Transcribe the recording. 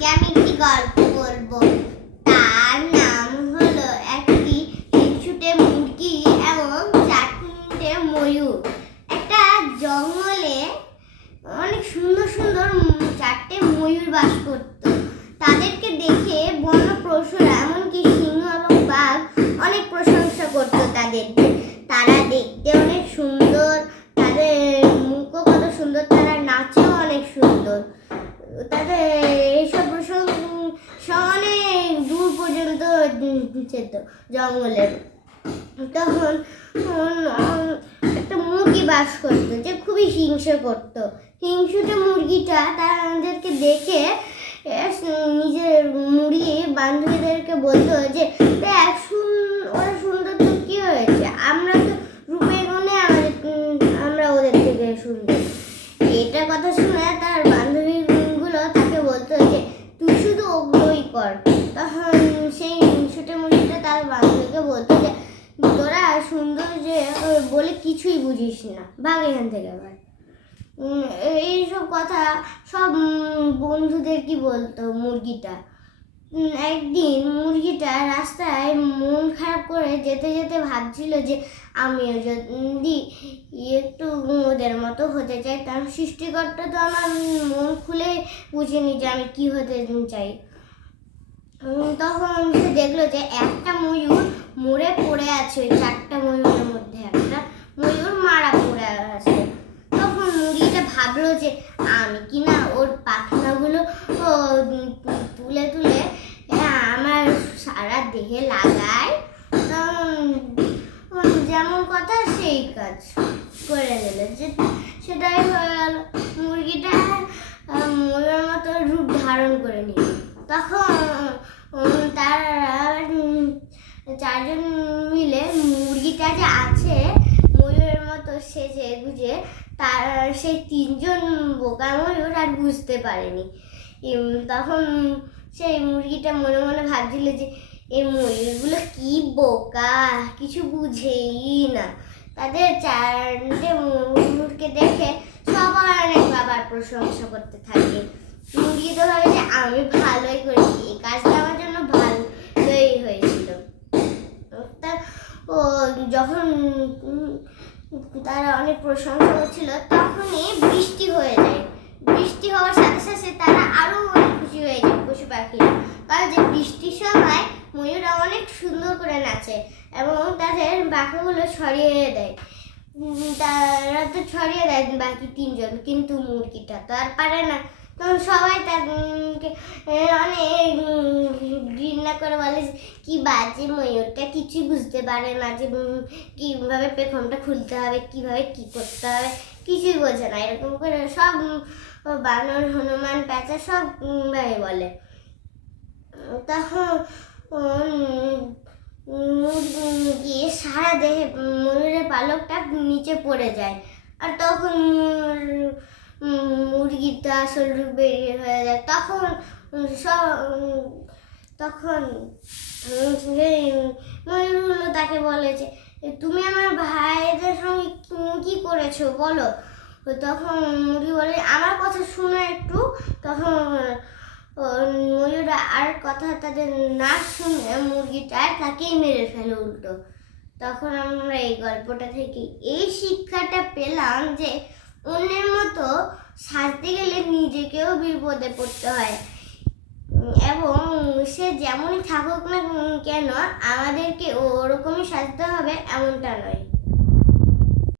আজকে আমি একটি গল্প বলবো। তার নাম হলো একটি হিংসুটে মুরগি এবং চারটে ময়ূর। একটা জঙ্গলে অনেক সুন্দর সুন্দর চারটে ময়ূর বাস করত। তাদেরকে দেখে বন পশুরা এমনকি সিংহ এবং বাঘ অনেক প্রশংসা করত তাদেরকে। তারা দেখতে অনেক সুন্দর, তাদের মুখও কত সুন্দর, তারা নাচেও অনেক সুন্দর। তাদের এইসব প্রশংসা অনেক দূর পর্যন্ত যেত জঙ্গলে। তখন একটা মুরগি বাস করতো যে খুবই হিংসা করত। হিংসুটে মুরগিটা তাদেরকে দেখে নিজের মুরগি বান্ধবীদেরকে বলতো যে দেখ, ওরা সুন্দর তো কি হয়েছে, আমরা তো রূপে গুণে আমরা ওদের থেকে সুন্দর। এটা কথা শুনে তার বান্ধবীগুলো তাকে বলতো যে তুই শুধু ওগুলোই কর। তখন সেই হিংসুটে মুরগিটা তার বান্ধবীকে বলতো যে তোরা সুন্দর যে বলে কিছুই বুঝিস না, ভাগ এখান থেকে ভাগ। এইসব কথা সব বন্ধুদের কি বলতো মুরগিটা। একদিন মুরগিটা রাস্তায় মন খারাপ করে যেতে যেতে ভাবছিল যে আমিও যদি একটু ওদের মতো হতে চাই, তার সৃষ্টিকর্তা তো আমার মন খুলে বুঝিনি যে আমি কি হতে চাই। তখন সে দেখলো যে একটা ময়ূর মরে পড়ে আছে, ওই চারটা ময়ূরের মধ্যে একটা ময়ূর মারা পড়ে আছে। তখন মুরগিটা ভাবলো যে আমি কিনা ওর পাখনাগুলো তুলে তুলে আমার সারা দেহে লাগাই, যেমন কথা সেই কাজ করে দিল। যে সেটাই হয়ে গেল, মুরগিটা ময়ূরের মতো রূপ ধারণ করে নিল। তখন তারা চারজন মিলে মুরগিটা যে আছে ময়ূরের মতো সেজে গুজে, তার সেই তিনজন বোকা ময়ূর আর বুঝতে পারেনি। তখন সেই মুরগিটা মনে মনে ভাবছিল যে এই ময়ূরগুলো কি বোকা, কিছু বুঝেই না। তাদের চারটে ময়ূরকে দেখে সবাই অনেক বাবার প্রশংসা করতে থাকে। মুরগি তো ভাবে যে আমি ভালোই করেছি, এই কাজটা আমার জন্য ভালোই হয়েছিল। যখন তারা অনেক প্রশংসা করছিল তখনই বৃষ্টি হয়ে যায়। বৃষ্টি হওয়ার সাথে সাথে তারা আরো অনেক খুশি হয়ে যায় পশু পাখিরা, কারণ যে বৃষ্টির সময় ময়ূররা অনেক সুন্দর করে নাচে এবং তাদের পাখাগুলো ছড়িয়ে দেয়। তারা তো ছড়িয়ে দেয় বাকি তিনজন, কিন্তু মুরগিটা তো আর পারে না। তখন সবাই তাকে অনেক ঘৃণা করে বলে কি বাজে ময়ূরটা, কিছুই বুঝতে পারে না যে কিভাবে পেখমটা খুলতে হবে, কিভাবে কি করতে হবে, কিছুই বোঝে না। এরকম করে সব বানর, হনুমান, পেঁচা সব বলে। তখন গিয়ে সারা দেহে ময়ূরের পালকটা নিচে পড়ে যায়, আর তখন মুরগিটা আসল রূপ বেরিয়ে হয়ে যায়। তখন ময়ূরগুলো তাকে বলে যে তুমি আমার ভাইদের সঙ্গে কি করেছো বলো। তখন মুরগি বলে আমার কথা শুনে একটু। তখন ময়ূরা আর কথা তাদের না শুনে মুরগিটা তাকেই মেরে ফেলে উল্টো। তখন আমরা এই গল্পটা থেকে এই শিক্ষাটা পেলাম যে অন্যের মতো সাজতে গেলে নিজেকেও বিপদে পড়তে হয়, এবং সে যেমনই থাকুক না কেন আমাদেরকে ওরকমই সাজতে হবে এমনটা নয়।